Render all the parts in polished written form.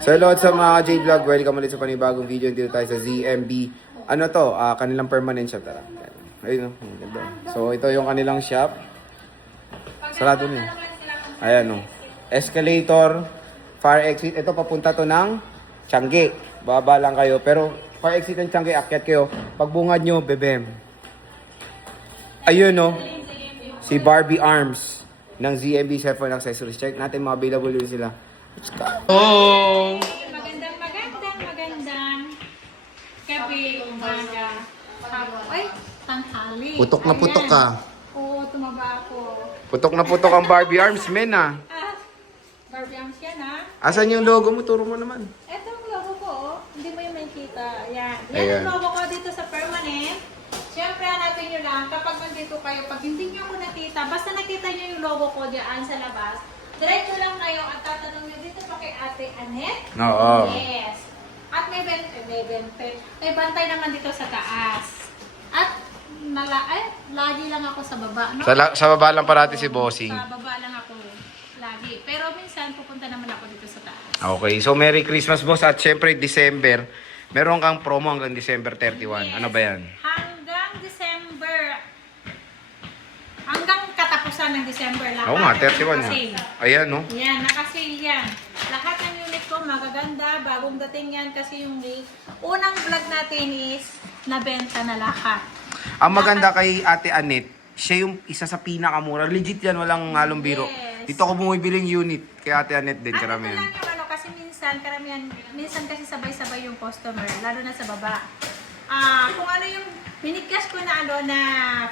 So hello sa mga J-Vlog, welcome ulit sa panibagong video. Dito tayo sa ZMB. Ano to? Kanilang permanent shop. Tara. Ayun o. So ito yung kanilang shop. Sarado na yun. Ayan o. Escalator, fire exit. Ito papunta to ng Tiangge. Baba lang kayo. Pero fire exit ng Tiangge, akyat kayo. Pagbungad nyo, bebem. Ayun o. Si Barbie Arms ng ZMB Cellphone Accessories. Check natin mga available yun sila. Let's go. Oh! Magandang gabi, umaga. Ay, tanghali. Putok na putok ka. Oo, tumaba ako. Putok na putok ang Barbie Arms, men ah. Barbie Arms yan ha. Asan yung logo mo? Turo mo naman. Ito ang logo ko, oh. Hindi mo yung makikita. Ayan. Ayan. Yan ang logo ko dito sa permanent. Siyempre, hanapin nyo lang, kapag nandito kayo, pag hindi nyo ako nakita, basta nakita nyo yung logo ko diyan sa labas, diretso lang kayo at tatanong nyo dito pa kay Ate Annette. Oo. Yes. At may bantay naman dito sa taas. At lagi lang ako sa baba. No? Sa baba lang parati si Bossing. Sa baba lang ako lagi. Pero minsan pupunta naman ako dito sa taas. Okay, so Merry Christmas, boss. At syempre, December. Meron kang promo hanggang December 31. Yes. Ano ba yan? Hanggang December. Hanggang katapusan ng December. Oo nga, 31 na. Nakasale. Ayan, no? Yan, nakasale yan. Lahat ng unit ko magaganda. Bagong dating yan kasi yung unang vlog natin is nabenta na lahat. Ang maganda kay Ate Annette, siya yung isa sa pinakamura. Legit yan, walang halong biro. Yes. Dito ako bumibiling unit kay Ate Annette din, At ito karamihan. lang yung ano, kasi minsan kasi sabay-sabay yung customer, lalo na sa baba. Kung ano yung binigkas ko na ano na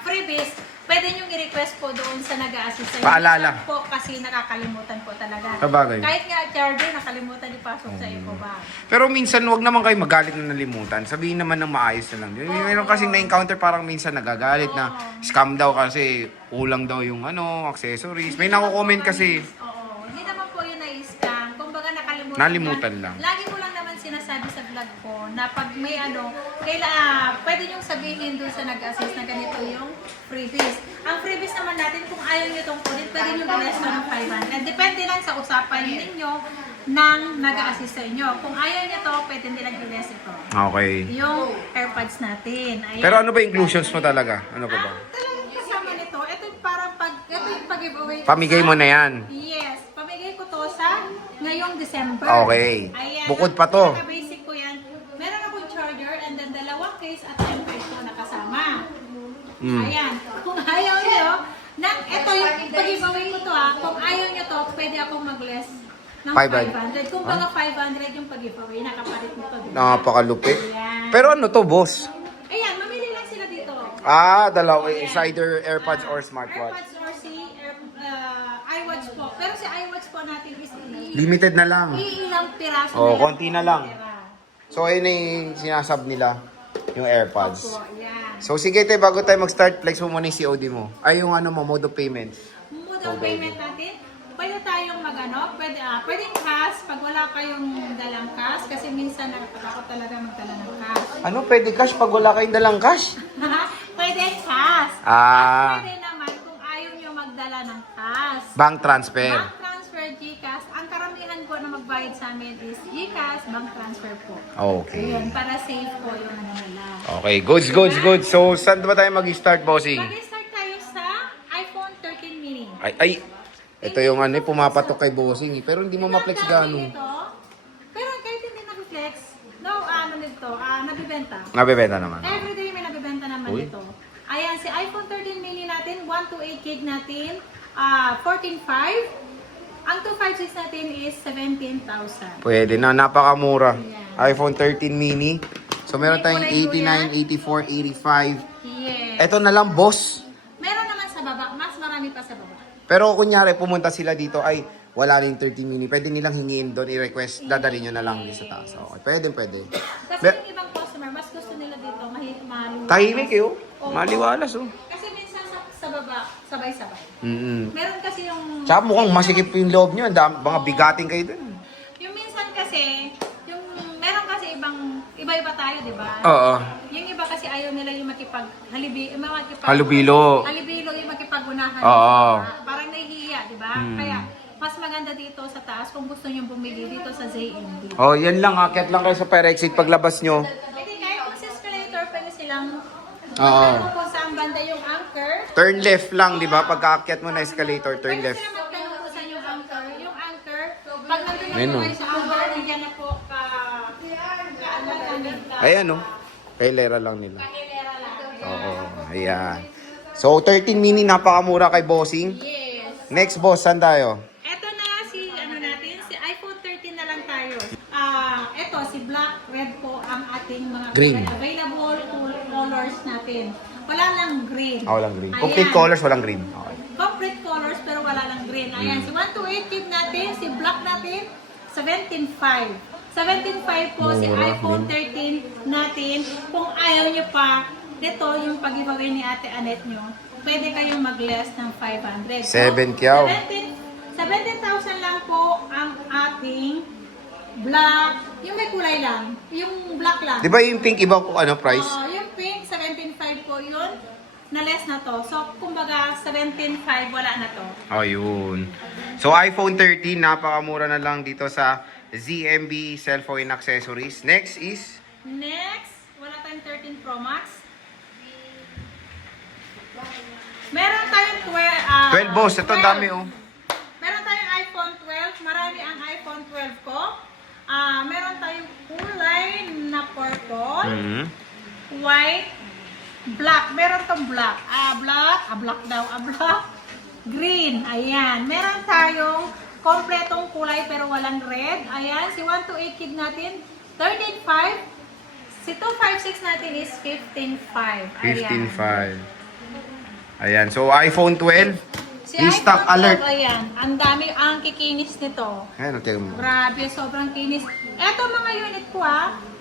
freebies, pwede nyo i-request po doon sa nag-a-assist sa inyo. Paalala. Minsan po kasi nakakalimutan po talaga. Sabagay. Kahit nga charger, nakalimutan ipasok sa eco bag. Pero minsan, wag naman kayo magalit na nalimutan. Sabihin naman ng maayos na lang. Meron kasing na-encounter parang minsan nagagalit na scam daw kasi ulang daw yung ano, accessories. May nako-comment kasi. Oo, hindi naman po yun na-scam. Kumbaga Nalimutan lang. Lagi ko lang naman sinasabi sa vlog ko na pag may ano, pwede niyong sabihin doon sa nag-assist na ganito yung freebies. Ang freebies naman natin, kung ayaw niyo itong kulit, pwede niyo i-less ng 500. Depende lang sa usapan ninyo ng nag-assist sa inyo. Kung ayaw niyo to, pwede nilang i-less ito. Okay. Yung AirPods natin. Ayan. Pero ano ba inclusions mo talaga? Ano pa ba? Talagang kasama nito. Ito yung parang ito yung pag-giveaway. Pamigay mo na yan. Yes. Pamigay ko to sa ngayong December. Okay. Ayan. Bukod pa to. Basic ko yan. Meron akong charger and then dalawang case at template ko nakasama. Ayan. Kung ayaw nyo, ito yung pag-giveaway ko to kung ayaw nyo to, pwede akong mag-less ng 500. Kung baga 500 yung pag-giveaway, nakapalit nito. Diba? Nakapakalupi. Ayan. Pero ano to, boss? Ayan, mamili lang sila dito. Dalawa. It's either AirPods or smartwatch. AirPods or iWatch po. Pero si iWatch po natin is Limited na lang. ilang piraso Oh, na yan. konti na lang. Pera. So, ayun na yung sinasab nila. Yung AirPods. Opo, yan. So, sige tayo, bago tayo mag-start, flex mo muna yung COD mo. Ay, yung ano mo, mode of payment. Mode of payment natin, pwede tayong pwedeng cash pag wala kayong dalang cash kasi minsan nakakatakot talaga magdala ng cash. Ano, pwede cash pag wala kayong dalang cash? Pwede cash. Ah. At pwede naman kung ayaw nyo magdala ng cash. Bank transfer. Bank transfer, GCash. Ang karamihan po na magbayad sa amin is GCash, bank transfer po. Okay. Ayun, para safe po yung ano nila. Okay, goods. So, saan ba tayo mag-start, bossing? Mag-start tayo sa iPhone 13 mini. Ay, ito yung ano, pumapatok kay bossing eh. Pero hindi mo ma-flex gano'n. Pero kahit hindi na-flex, nabibenta. Nabibenta naman. Everyday may nabibenta naman Uy. ito. Ayan, si iPhone 13 mini natin, 128 gig natin, 14.5. Ang 256 natin is 17,000. Pwede na, napakamura. Ayan. iPhone 13 mini. So, meron tayong May kulay 89, 84, 85. Yes. Ito na lang, boss. Meron naman sa baba, mas marami pa sa baba. Pero kunyari, pumunta sila dito, ay, wala na yung 13 mini. Pwede nilang hingiin doon, i-request, dadalhin nyo na lang sa taas. Okay, pwede. Kasi yung ibang customer, mas gusto nila dito, maluwag. Tahimik eh, oh. Oo. Maliwalas, oh. Kasi minsan sa baba, sabay-sabay. Mm-mm. Meron kasi yung... Tsaka mukhang masikip yung loob nyo. Mga bigating kayo dun. Yung minsan kasi, meron kasi iba-iba tayo, di ba? Oo. Yung iba kasi ayaw nila yung Halubilo. Halubilo yung makipag-unahan. Oo. Parang nahihiya, di ba? Kaya, mas maganda dito sa taas kung gusto nyo bumili dito sa ZMB. Oh, yan lang. Akyat lang kayo sa fire exit paglabas nyo. Hindi, kahit kung sa escalator, pwede silang Oo. magtanong kung saan banda yung anchor. Turn left lang, di ba? Pagka-akyat mo na escalator, turn Pwede left. sila magtanong kung saan yung anchor. Yung anchor, pag nandun na Ayun, po oh. kayo sa anchor, nandiyan na po Ayan, oh. Kailera lang nila. kahilera lang. Oo, ayan. So, 13 mini, napakamura kay Bossing. Yes. Next, boss, saan tayo? Eto na si natin, si iPhone 13 na lang tayo. Eto si black, red po ang ating mga Green. available colors natin. Wala lang green. Walang green. Ayan. Complete colors, walang green. Okay. Complete colors pero wala lang green. Ayan, si 128 gig natin, si black natin 17.5. 17.5 po si Mura, iPhone 13 natin. Kung ayaw nyo pa, dito yung pag-giveaway ni Ate Annette nyo, pwede kayong mag-less ng 500. 70 yaw. 17,000 lang po ang ating black. Yung may kulay lang. Yung black lang. Di ba yung pink iba kung ano price? Yung pink, 17.5 po yun. Na less na to. So, kumbaga, 17.5 wala na to. Oh, yun. So, iPhone 13, napakamura na lang dito sa ZMB Cellphone Accessories. Next is... Next, wala tayong 13 Pro Max. Meron tayong 12 boss, ito 12. dami oh. Meron tayong iPhone 12. Marami ang iPhone 12 ko. Meron tayong kulay na purple, Mhm. white, black. Meron tong black. Black daw. Black, green. Ayan. Meron tayong kompletong kulay pero walang red. Ayan. Si 128 gig natin, 13.5. Si 256 natin is 15.5. Ayan. 15.5. Ayan. So, iPhone 12. Si Restock iPhone 12, alert. Ayan. Ang dami ang kikinis nito. Ayan, tingnan mo. Grabe, sobrang kinis. Eto mga unit ko 100%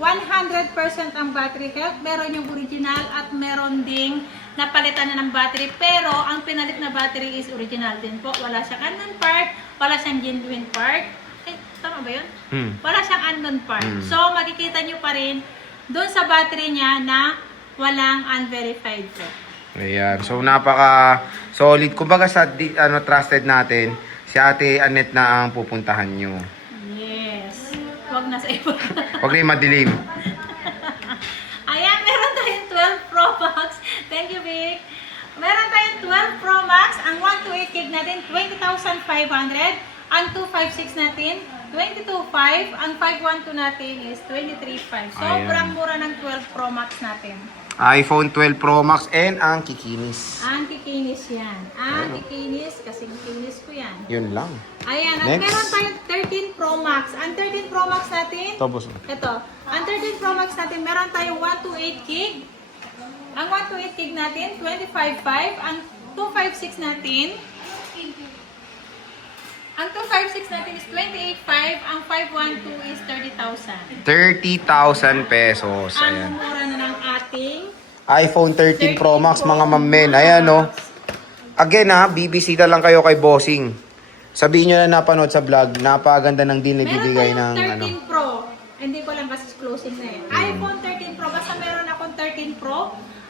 ang battery health. Meron yung original at meron ding napalitan na ng battery. Pero ang pinalit na battery is original din po. Wala siyang unknown part, wala siyang genuine part. Tama ba yun? Wala siyang unknown part. So makikita nyo pa rin doon sa battery niya na walang unverified po. Ayan. So, napaka solid. Kumbaga sa trusted natin, si Ate Annette na ang pupuntahan nyo. Yes. Huwag na sa iba. Huwag rin madilim. Ayan, meron tayong 12 Pro Max. Thank you, Vic. Meron tayong 12 Pro Max. Ang 128 gig natin, 20,500. Ang 256 natin, 22,500. Ang 512 natin is 23,500. Sobrang mura ng 12 Pro Max natin. iPhone 12 Pro Max and ang kikinis. Ang kikinis yan. Ang kikinis, kasing kinis ko yan. Yun lang. Ayan, at Next. meron tayong 13 Pro Max. Ang 13 Pro Max natin, Tapos. ito, ang 13 Pro Max natin, meron tayong 128 gig. Ang 128 gig natin, 25.5. Ang 256 natin, ang 256 natin is 28.5. Ang 512 is 30,000. 30,000 pesos. Ang Ayan. mura na ng ating iPhone 13 Pro Max, mga mammen. Ayan, no. Again, bibisita lang kayo kay Bossing. Sabihin nyo na napanood sa vlog, napaganda ng din nagbibigay ng meron tayong 13 ano. Pro. Hindi ko lang kasi closing na eh. iPhone 13 Pro. Basta meron akong 13 Pro.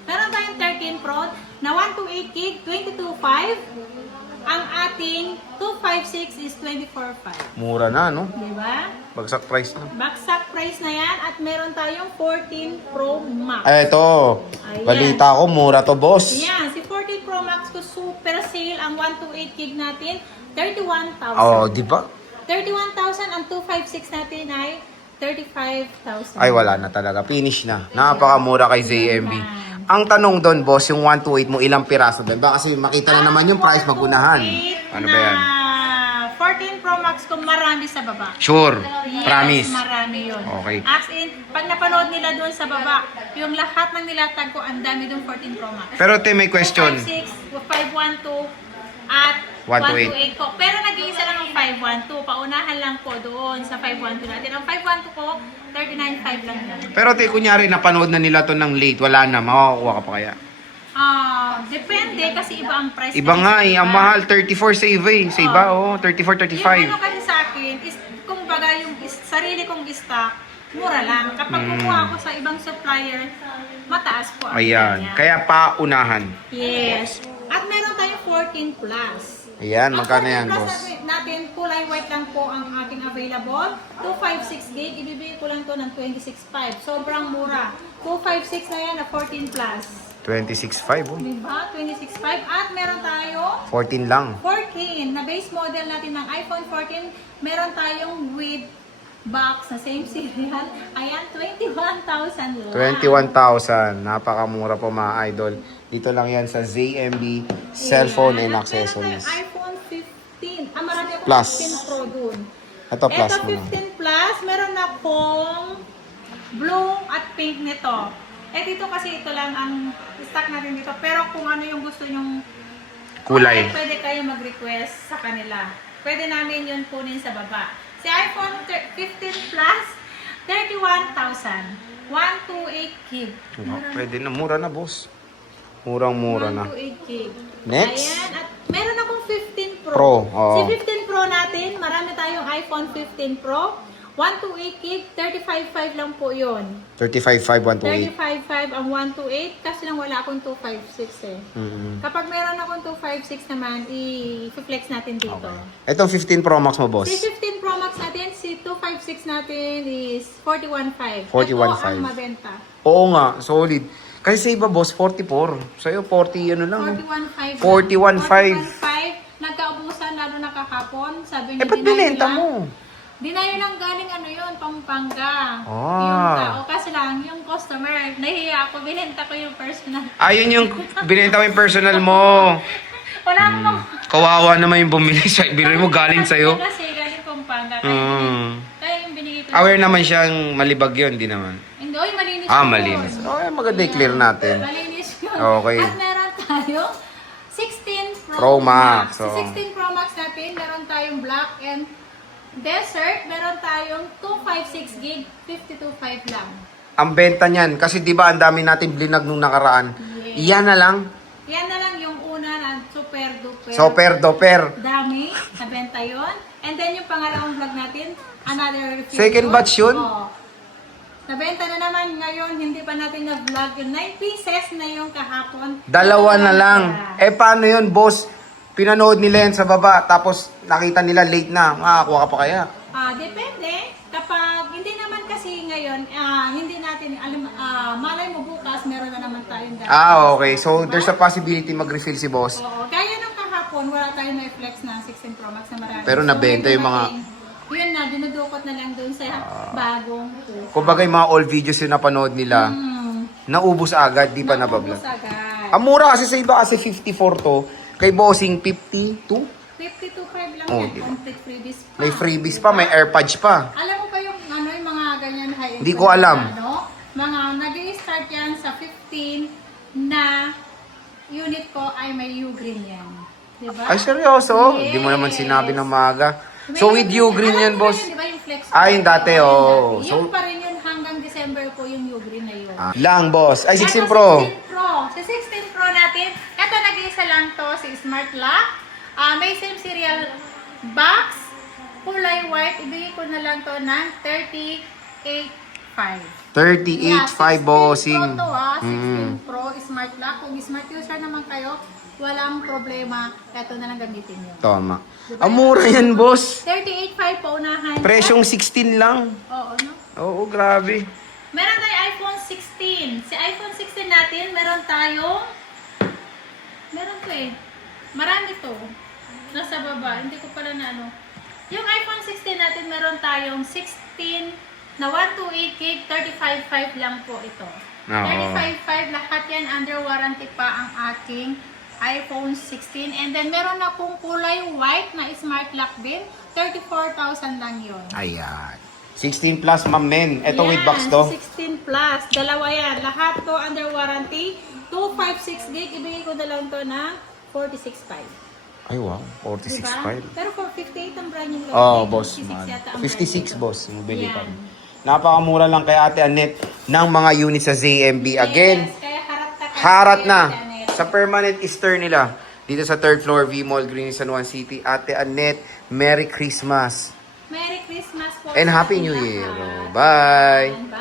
Meron tayong 13 Pro na 128 gig, 22.5. Ang ating 256 is 24.5. Mura na, no? Diba? Bagsak price na. Baksak price na yan at meron tayong 14 Pro Max. Ay, ito. Ayan. Balita ko, mura to, boss. Yan, si 14 Pro Max ko super sale. Ang 128 gig natin, 31,000. Oh, di ba? 31,000. Ang 256 natin ay 35,000. Ay, wala na talaga. Finish na. Napakamura kay ZMB. Ang tanong doon, boss, yung 128 mo, ilang piraso doon? Baka kasi makita na naman yung price, magunahan. Ano ba yan? 14 Pro Max ko marami sa baba. Sure. Yes, Promise. marami yun. Okay. As in, pag napanood nila doon sa baba, yung lahat ng nilatag ko, ang dami doon 14 Pro Max. Pero te, may question. 556, 512, at 128. 128 po. Pero nag-iisa lang ang 512. Paunahan lang po doon sa 512 natin. Ang 512 ko, 39.5 lang yan. Pero te, kunyari, napanood na nila to ng late, wala na, makakuha ka pa kaya? Depende kasi iba ang price. Iba kasi nga sa eh, iba. ang mahal, 34 sa iba eh. Sa iba, 34, Yung 35. ano kasi sa akin, is, kumbaga yung sarili kong stock, mura lang. Kapag kumuha ako sa ibang supplier, mataas po ang Ayan, ganyan. kaya paunahan. Yes. At meron tayong 14 plus. Ayan, magkano Ang yan, 14 plus boss? natin, kulay white lang po ang ating available. 256 gig, ibibigay ko lang to ng 26.5. Sobrang mura. 256 na yan na 14 plus. 26.5, oh. Diba? 26.5. At meron tayo 14 lang. 14 na base model natin ng iPhone 14. Meron tayong with box na same serial. Ayan, 21,000 lang. 21,000. Napakamura po mga idol. Dito lang yan sa ZMB Cellphone and Ayan. At Accessories. meron tayong iPhone 15. Marami akong Plus. 15 Pro dun. Ito plus Ito mo na. 15 plus. Meron akong blue at pink nito. Dito kasi ito lang ang stock natin dito. Pero kung ano yung gusto nyong Kulay. pwede kayo mag-request sa kanila. Pwede namin yun kunin sa baba. Si iPhone 15 Plus, 31,000. 128 gig. Pwede na. Mura na, boss. Murang-mura na. 128 gig. Next. Ayan. At meron akong 15 Pro. Pro, oo. Si 15 Pro natin, marami tayong iPhone 15 Pro. 128 gig, 35.5 lang po yun. 35,500, 128. 35.5 ang 128 kasi lang wala akong 256 eh. Mm-hmm. Kapag meron akong 256 naman, i-flex natin dito. Okay. Itong 15 Pro Max mo, boss. Si 15 Pro Max natin, si 256 natin is 41.5. 41.5. Ito ang mabenta. Oo nga, solid. Kasi sa iba, boss, 44. Sa'yo, 40, ano lang. 41.5. 41.5. 41.5. Nagkaubusan lalo na kahapon. Sabi niya, Ba't binenta mo? Dinayo lang galing ano yun, Pampanga. Ah. Yung tao. Kasi lang, yung customer, nahihiya ako, binenta ko yung personal. Ayun yung binenta mo yung personal mo. Wala akong Kawawa naman yung bumili sa binili mo galing sa'yo. Kasi galing Pampanga. Kaya yung binigay ko. Aware naman siyang malibag yun, di naman. Hindi, oy, malinis yun. Malinis. Okay, maganda i-clear natin. Malinis yun. Okay. At meron tayong 16 Pro Max, Sa oh. 16 Pro Max natin, meron tayong black and desert. Meron tayong 256 gig, 52.5 lang. Ang benta niyan, kasi di ba ang dami natin blinag nung nakaraan. Yes. Iyan na lang. Yan na lang yung una na super duper. Super doper. Dami, nabenta yun. And then yung pangalawang vlog natin, another review. Second batch yun? Oo. Nabenta na naman ngayon, hindi pa natin na-vlog yun. 9 pieces na yung kahapon. Dalawa na lang. Eh paano yun, boss? Pinanood nila yan sa baba, tapos nakita nila late na. Makakuha ka pa kaya? Depende. Kapag hindi naman kasi ngayon, hindi natin, malay mo bukas, meron na naman tayong dati. Okay. So, there's a possibility mag-refill si boss. Oo. Kaya nung kahapon, wala tayong na-flex na 16 Pro Max na marami. Pero nabenta yung mga... Yun na, dinudukot na lang dun sa bagong kuha. Kumbaga yung mga old videos yung napanood nila, naubos agad, di pa nabablog. Naubos agad. Ang mura kasi sa iba kasi 54 to, kay bossing 52. 52.5 lang Oh, yan. diba? Complete freebies pa. May freebies pa, may AirPods pa. Alam mo ba yung mga ganyan high-end? Hindi ko alam. Mga nag-i-start yan sa 15 na unit ko ay may U-Green yan. Diba? Ay, seryoso? Hindi mo naman Yes. sinabi ng maaga. So, with you, green Alam yan, mo boss. yun, Diba yung flex? Yung dati, Yung oo. dati. So- Yun pa rin yun hanggang December po yung U-Green na yun. Lang, boss. Ay, 16 Ito, Pro. 16 Pro. Sa 16 Pro natin, ito nag-iisa lang to, si Smart Lock. May same serial box, kulay white, ibigay ko na lang to ng 38.5. 38.5 bossing. 16 Pro to 16 Pro, Smart Lock. Kung smart user naman kayo, walang problema. Ito na lang gamitin nyo. Tama. Ang mura yan, boss. 38.5 pa unahan. Presyong 16 lang. Oo, no? Oo, grabe. Meron tayong iPhone 16. Si iPhone 16 natin, meron tayong... Meron to eh. Marami to. Nasa baba. Hindi ko pala na ano. Yung iPhone 16 natin, meron tayong 16 na 128 gig, 35.5 lang po ito. Oo. 35.5 lahat yan. Under warranty pa ang aking iPhone 16. And then, meron akong kulay white na smart lock din. 34,000 lang yun. Ayan. 16 plus, ma'am men. Ito with Yan, box to. 16 plus. Dalawa yan. Lahat to under warranty. 256 gig. Ibigay ko na lang to na 46.5. Ay, wow. Diba? 46.5. Pero for 58 ang brand yung Oh, boss. 56 yata ang 56, brand nito. boss. Mabili pa. Yan. Napakamura lang kay Ate Annette ng mga units sa ZMB. Again, Yes, kaya harat na Janet. sa permanent store nila. Dito sa 3rd floor, V-Mall, Green, San Juan City. Ate Annette, Merry Christmas. Merry Christmas po. And sa Happy ating New Year. lahat. Bye! Bye.